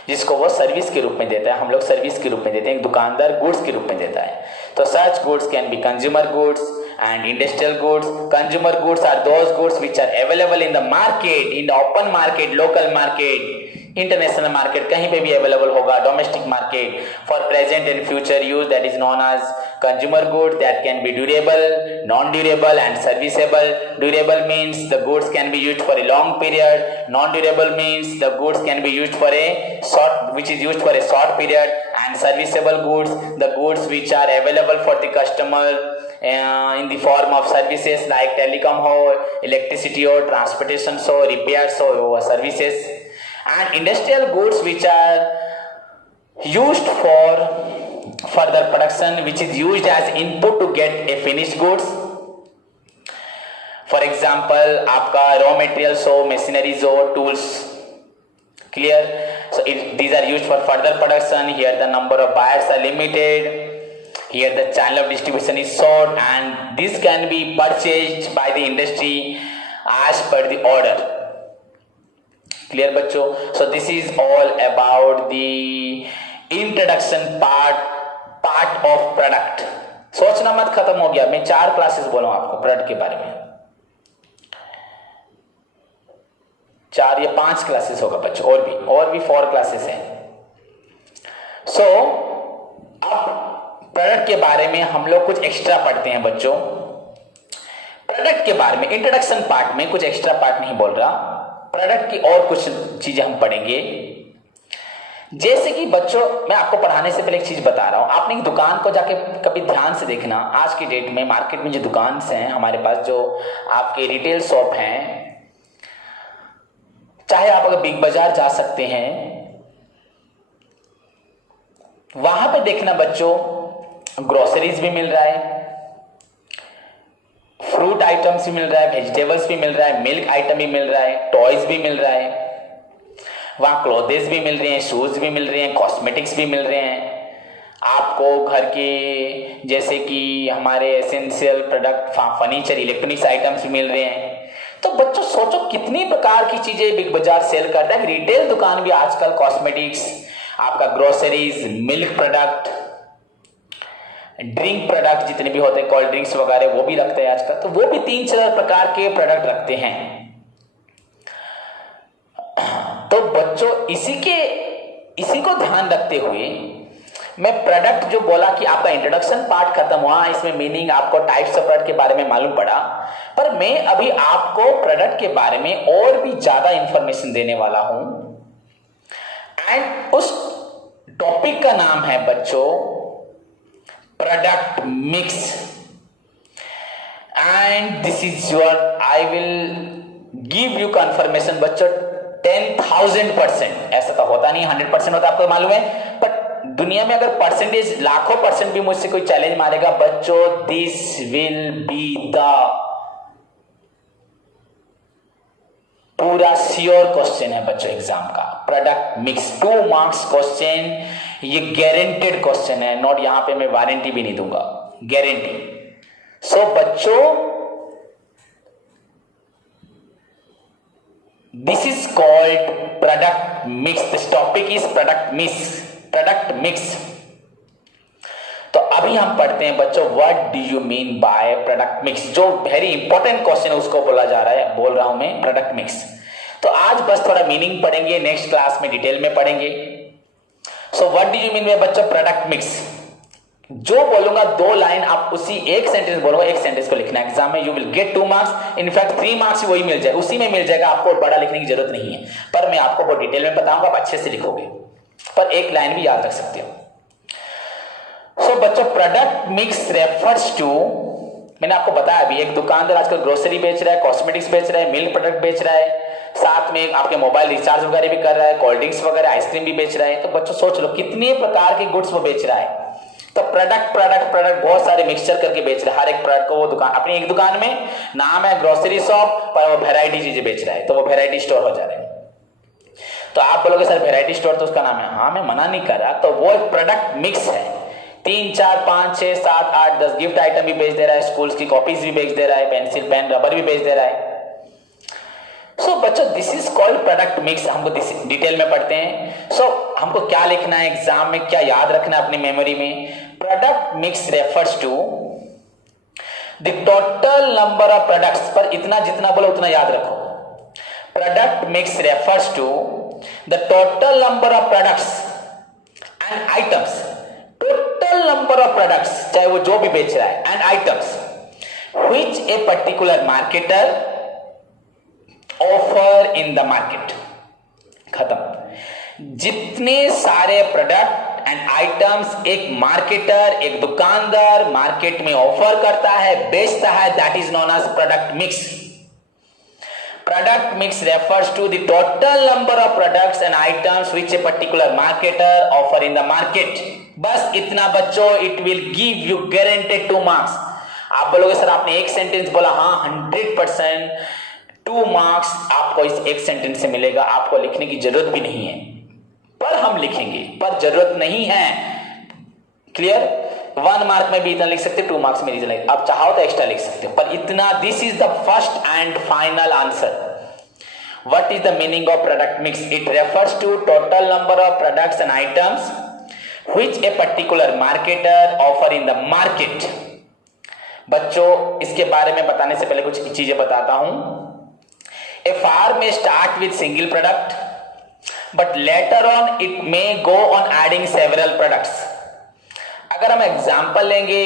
जिसको वो सर्विस के रूप में देता है। हम लोग सर्विस के रूप में देते हैं, एक दुकानदार गुड्स के रूप में देता है। तो such goods can be consumer goods And industrial goods, consumer goods are those goods which are available in the market, in the open market, local market, international market, कहीं पे भी available होगा, domestic market for present and future use, that is known as consumer goods that can be durable, non-durable and serviceable. Durable means the goods can be used for a long period. Non-durable means the goods can be used for a short, which is used for a short period. And serviceable goods, the goods which are available for the customer in the form of services like telecom ho, electricity ho, transportation so, repairs ho, services. And industrial goods which are used for further production, which is used as input to get a finished goods. For example, आपका raw materials हो, machineries हो, tools. Clear? So these are used for further production. Here the number of buyers are limited. Here the channel of distribution is short, and this can be purchased by the industry as per the order. Clear बच्चों? So this is all about the introduction part of product. सोचना मत, खत्म हो गया. मैं 4 classes बोलूँ आपको product के बारे में. 4 या 5 क्लासेस होगा बच्चों, और भी 4 क्लासेस हैं. सो अब प्रोडक्ट के बारे में हम लोग कुछ एक्स्ट्रा पढ़ते हैं बच्चों. प्रोडक्ट के बारे में इंट्रोडक्शन पार्ट में कुछ एक्स्ट्रा पार्ट नहीं बोल रहा, प्रोडक्ट की और कुछ चीजें हम पढ़ेंगे. जैसे कि बच्चों, मैं आपको पढ़ाने से पहले एक चीज बता रहा हूं. आपने एक दुकान को जाके कभी ध्यान से देखना. आज की डेट में मार्केट में जो दुकान हैं हमारे पास, जो आपके रिटेल शॉप हैं, चाहे आप अगर बिग बाजार जा सकते हैं, वहां पे देखना बच्चों, ग्रोसरीज भी मिल रहा है, फ्रूट आइटम्स भी मिल रहा है, वेजिटेबल्स भी मिल रहा है, मिल्क आइटम भी मिल रहा है, टॉयज भी मिल रहा है, वहां क्लोथेस भी मिल रहे हैं, शूज भी मिल रहे हैं, कॉस्मेटिक्स भी मिल रहे हैं. आपको घर के जैसे कि हमारे essential product, furniture, electronics items भी मिल रहे हैं. तो बच्चों सोचो कितनी प्रकार की चीजें बिग बाजार सेल करता है. रिटेल दुकान भी आजकल कॉस्मेटिक्स, आपका groceries, milk product, drink product जितने भी होते हैं, कोल्ड ड्रिंक्स वगैरह, वो भी रखते हैं आजकल. तो वो भी 3-4 प्रकार के प्रोडक्ट रखते हैं. तो बच्चों इसी को ध्यान रखते हुए मैं प्रोडक्ट जो बोला कि आपका इंट्रोडक्शन पार्ट खत्म हुआ, इसमें मीनिंग आपको टाइप्स ऑफ प्रोडक्ट के बारे में मालूम पड़ा, पर मैं अभी आपको प्रोडक्ट के बारे में और भी ज्यादा इंफॉर्मेशन देने वाला हूं. एंड उस टॉपिक का नाम है बच्चों product mix. And this is your, I will give you confirmation बच्चों 10,000%. ऐसा तो होता नहीं, 100% होता, आपको मालूम है, पर दुनिया में अगर परसेंटेज लाखों % भी मुझसे कोई चैलेंज मारेगा बच्चों, दिस विल बी द पूरा श्योर क्वेश्चन है बच्चों एग्जाम का. प्रोडक्ट मिक्स 2 मार्क्स क्वेश्चन, ये गारंटेड क्वेश्चन है. नोट, यहां पे मैं वारंटी भी नहीं दूंगा, गारंटी. सो बच्चों, this is called product mix. This topic is product mix. तो अभी हम पढ़ते हैं बच्चों what do you mean by product mix. जो वेरी इंपॉर्टेंट क्वेश्चन है उसको बोल रहा हूं मैं, प्रोडक्ट मिक्स. तो आज बस थोड़ा मीनिंग पढ़ेंगे, नेक्स्ट क्लास में डिटेल में पढ़ेंगे. सो what do you mean by बच्चों प्रोडक्ट मिक्स. जो बोलूंगा 2 लाइन आप उसी एक सेंटेंस बोलोगे, एक सेंटेंस को लिखना एग्जाम में. You will get 2 marks, in fact 3 marks वही मिल जाए, उसी में मिल जाएगा. आपको बड़ा लिखने की जरूरत नहीं है, पर मैं आपको बहुत डिटेल में बताऊंगा, आप अच्छे से लिखोगे, पर एक लाइन भी याद रख सकते हो. सो बच्चों प्रोडक्ट मिक्स रेफर्स टू, मैंने आपको बताया अभी, एक दुकानदार आजकल ग्रोसरी बेच रहा है, कॉस्मेटिक्स बेच रहा है, मिल्क प्रोडक्ट बेच रहा है, साथ में आपके मोबाइल रिचार्ज वगैरह भी कर रहा है, कोल्ड ड्रिंक्स वगैरह, आइसक्रीम भी बेच रहा है. तो बच्चों सोच लो कितने प्रकार के गुड्स वो बेच रहा है. तो प्रोडक्ट बहुत सारे मिक्सचर करके बेच रहा है. हर एक प्रोडक्ट को वो दुकान, अपनी एक दुकान में नाम है ग्रोसरी शॉप, पर वो वैरायटी चीजें बेच रहा है, तो वो वैरायटी स्टोर हो जा रहे हैं. तो आप बोलोगे सर वैरायटी स्टोर तो उसका नाम है, हाँ मैं मना नहीं कर रहा. तो वो प्रोडक्ट मिक्स है. 3, 4, 5, 6, 7, 8, 10 गिफ्ट आइटम भी बेच दे रहा है, स्कूल्स की कॉपीज भी बेच दे रहा है, पेंसिल, पेन, रबर भी बेच दे रहा है. सो बच्चों this is called product mix. हमको डिटेल में पढ़ते हैं. सो हमको क्या लिखना है एग्जाम में, क्या याद रखना है अपनी मेमोरी में. Product mix refers to the total number of products, पर इतना जितना बोलो उतना याद रखो। Product mix refers to the total number of products and items, total number of products चाहे वो जो भी बेच रहा है, and items which a particular marketer offer in the market। खत्म। जितने सारे प्रोडक्ट एंड आइटम्स एक मार्केटर, एक दुकानदार मार्केट में ऑफर करता है, बेचता है, that is known as product mix. Product mix refers to the total number of products and items which a particular marketer offer in the market। बस इतना बच्चों, it will give you guaranteed 2 marks। आप बोलोगे sir आपने एक sentence बोला, हाँ 100% 2 marks आपको इस एक सेंटेंस से मिलेगा, आपको लिखने की जरूरत भी नहीं है, पर हम लिखेंगे, पर जरूरत नहीं है। क्लियर? 1 मार्क में भी इतना लिख सकते, 2 मार्क्स में इतना, आप चाहो तो एक्स्ट्रा लिख सकते हो, पर इतना। This is the first and final answer. What is the meaning of product mix? It refers to total number of products and items which a particular marketer offer in the market. बच्चों इसके बारे में बताने से पहले कुछ चीजें बताता हूं। ए फार्म में start with single product but later on it may go on adding several products. अगर हम एग्जांपल लेंगे,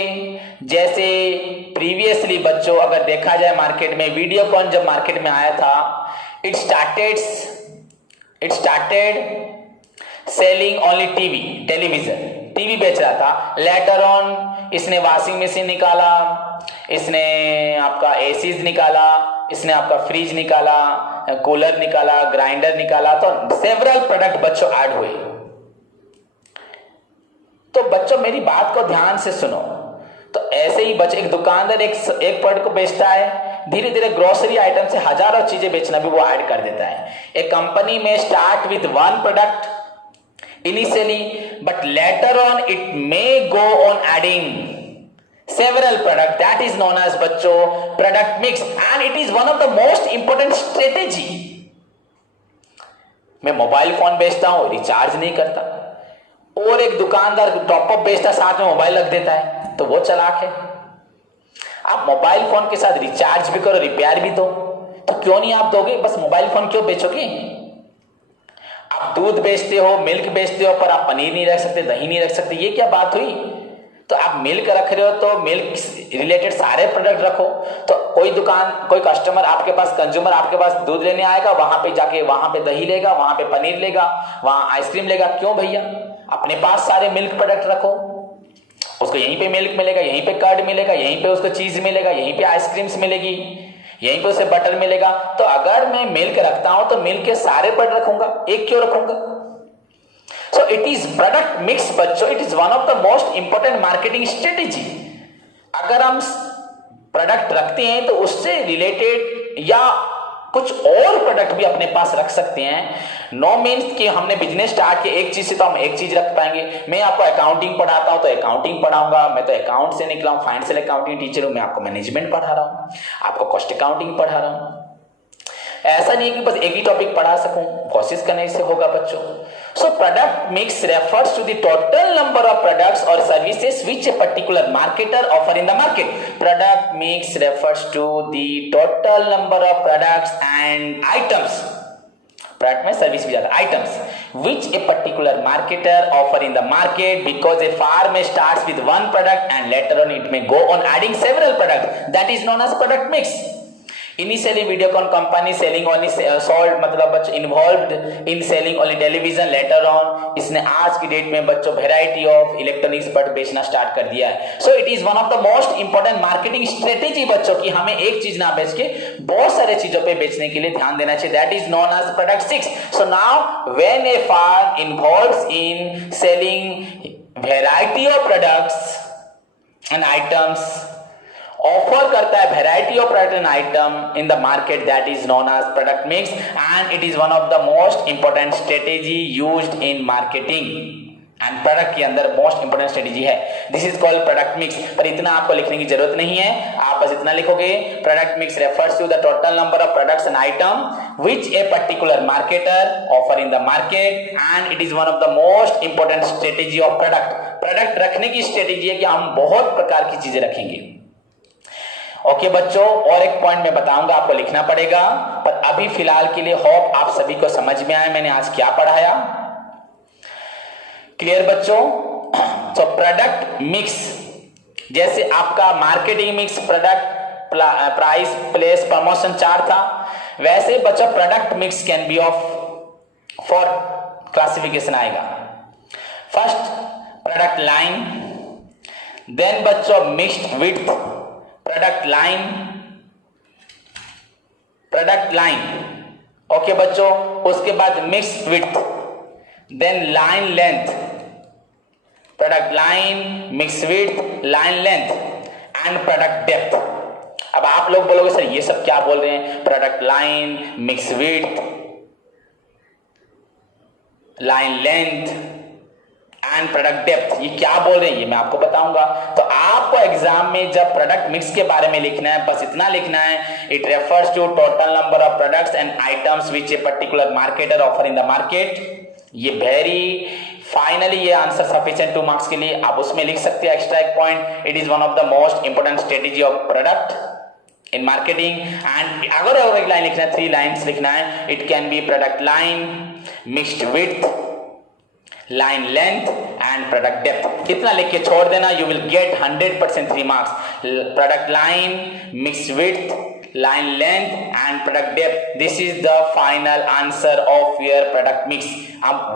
जैसे प्रीवियसली बच्चों अगर देखा जाए मार्केट में, वीडियोकॉन जब मार्केट में आया था, it started selling only TV, television, TV बेच रहा था। लेटर ऑन इसने वॉशिंग मशीन निकाला, इसने आपका एसीज निकाला, इसने आपका फ्रिज निकाला, कूलर निकाला, ग्राइंडर निकाला, तो सेवरल प्रोडक्ट बच्चों ऐड हुए। तो बच्चों मेरी बात को ध्यान से सुनो। तो ऐसे ही बच्चे, एक दुकानदार एक प्रोडक्ट को बेचता है, धीरे धीरे ग्रोसरी आइटम से हजारों चीजें बेचना भी वो ऐड कर देता है। एक कंपनी में start with 1 product initially but later on it may go on adding several product, that is known as बच्चों product mix and it is one of the most important strategy। मैं mobile phone बेचता हूं, recharge नहीं करता, और एक दुकानदार top up बेचता साथ में मोबाइल रख देता है, तो वो चालाक है। आप मोबाइल फोन के साथ रिचार्ज भी करो, रिपेयर भी दो, तो क्यों नहीं आप दोगे? बस मोबाइल फोन क्यों बेचोगे? आप दूध बेचते हो, मिल्क बेचते हो, पर आप पनीर नहीं रख सकते, दही नहीं रख सकते, ये क्या बात हुई? तो आप मिल्क रख रहे हो तो मिल्क रिलेटेड सारे प्रोडक्ट रखो। तो कोई दुकान, कोई कस्टमर आपके पास, कंज्यूमर आपके पास दूध लेने आएगा, वहां पे जाके वहां पे दही लेगा, वहां पे पनीर लेगा, वहां आइसक्रीम लेगा। क्यों भैया? अपने पास सारे मिल्क प्रोडक्ट रखो, उसको यहीं पे मिल्क मिलेगा, यहीं पे कर्ड मिलेगा, यहीं पे उसको चीज मिलेगा, यहीं पे आइसक्रीम्स मिलेगी, यहीं पे उसे बटर मिलेगा। तो अगर मैं मिल्क रखता हूं तो मिल्क के सारे प्रोडक्ट रखूंगा, एक क्यों रखूंगा? So it is product mix बच्चों, it is one of the most important marketing strategy. अगर हम प्रोडक्ट रखते हैं तो उससे रिलेटेड या कुछ और प्रोडक्ट भी अपने पास रख सकते हैं। नो मीन्स कि हमने बिजनेस स्टार्ट किया एक चीज से तो हम एक चीज रख पाएंगे। मैं आपको अकाउंटिंग पढ़ाता हूं तो अकाउंटिंग पढ़ाऊंगा, मैं तो अकाउंट से निकला हूं, फाइनेंशियल अकाउंटिंग टीचर हूं, मैं आपको मैनेजमेंट पढ़ा रहा हूं, आपको कॉस्ट अकाउंटिंग पढ़ा रहा हूं। ऐसा नहीं कि बस एक ही टॉपिक पढ़ा सकूं, कोशिश करने से होगा बच्चों। So product mix refers to the total number of products और services which a particular marketer offer in the market. Product mix refers to the total number of products and items, product में service भी ज्यादा, items which a particular marketer offer in the market, because a farm starts with 1 product and later on it may go on adding several products, that is known as product mix। Initially Videocon company selling only sold मतलब बच्चों involved in selling only television, later on इसने आज की date में बच्चों variety of electronics product बेचना start कर दिया है। So it is one of the most important marketing strategy बच्चों की हमें एक चीज ना बेच के बहुत सारे चीजों पे बेचने के लिए ध्यान देना चाहिए। That is known as product mix। So now when a farm involves in selling variety of products and items, offer करता है variety of product and item in the market, that is known as product mix and it is one of the most important strategy used in marketing and product के अंदर most important strategy है। This is called product mix. पर इतना आपको लिखने की जरूरत नहीं है, आप बस इतना लिखोगे, product mix refers to the total number of products and item which a particular marketer offer in the market and it is one of the most important strategy of product. Product रखने की strategy है कि हम बहुत प्रकार की चीजें रखेंगे। ओके बच्चों, और एक पॉइंट मैं बताऊंगा, आपको लिखना पड़ेगा, पर अभी फिलहाल के लिए होप आप सभी को समझ में आया मैंने आज क्या पढ़ाया। क्लियर बच्चों? तो प्रोडक्ट मिक्स, जैसे आपका marketing mix, product price place promotion chart था, वैसे बच्चों product mix can be of 4 classification आएगा। फर्स्ट प्रोडक्ट लाइन, देन बच्चों mixed with product line, okay बच्चों, उसके बाद mixed with, then line length, product line mix with line length and product depth. अब आप लोग बोलोगे सर ये सब क्या बोल रहे हैं, product line mix with line length and product depth, ये क्या बोल रहे हैं ये मैं आपको बताऊंगा। तो आपको एग्जाम में जब प्रोडक्ट मिक्स के बारे में लिखना है, बस इतना लिखना है, it refers to total number of products and items which a particular marketer offer in the market. ये वेरी फाइनली ये आंसर सफिशिएंट 2 मार्क्स के लिए, आप उसमें लिख सकते हैं एक्स्ट्रा एक point, it is one of the most important strategy of product in marketing. And अगर और एक लाइन लिखना है, 3 लाइन्स लिखना है, it can be product line mixed with line length and product depth. इतना लिख के छोड़ देना, you will get 100% 3 marks. Product line mix with line length and product depth, this is the final answer of your product mix.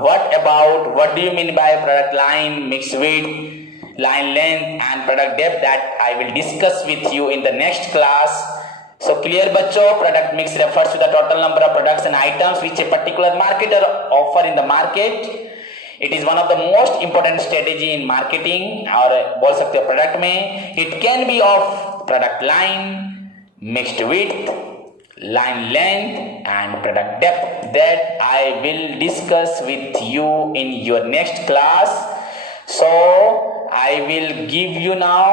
What do you mean by product line mixed with line length and product depth, that I will discuss with you in the next class. So clear बच्चों, product mix refers to the total number of products and items which a particular marketer offer in the market. It is one of the most important strategy in marketing, और बोल सकते हो product में। It can be of product line mixed with line length and product depth, that I will discuss with you in your next class. So I will give you now,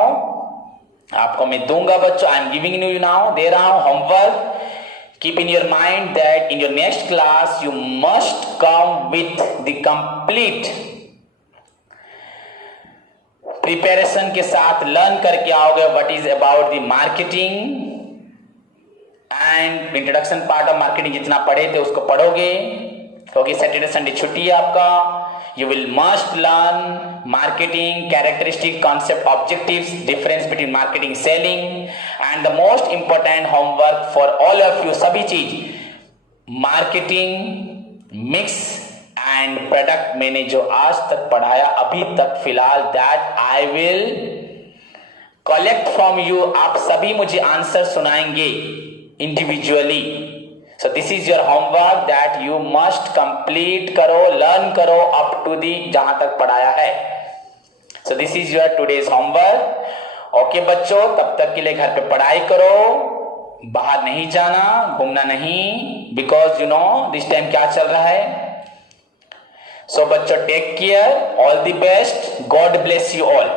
आपको मैं दूंगा बच्चों, I am giving you now, दे रहा हूं homework. Keep in your mind that in your next class you must come with the complete preparation के साथ learn करके आओगे what is about the marketing and introduction part of marketing जितना पढ़े थे उसको पढ़ोगे, क्योंकि सैटरडे संडे छुट्टी है आपका। You will must learn marketing characteristic, concept, objectives, difference between marketing selling and the most important homework for all of you, सभी चीज मार्केटिंग मिक्स एंड प्रोडक्ट मैंने जो आज तक पढ़ाया अभी तक फिलहाल, that I will collect from you. आप सभी मुझे आंसर सुनाएंगे individually. So this is your homework that you must complete करो, लर्न करो अप टू दी जहां तक पढ़ाया है। So this is your today's homework. Okay बच्चों, तब तक के लिए घर पे पढ़ाई करो, बाहर नहीं जाना, घूमना नहीं, because you know this time क्या चल रहा है। सो बच्चों take care, all the best, God bless you all.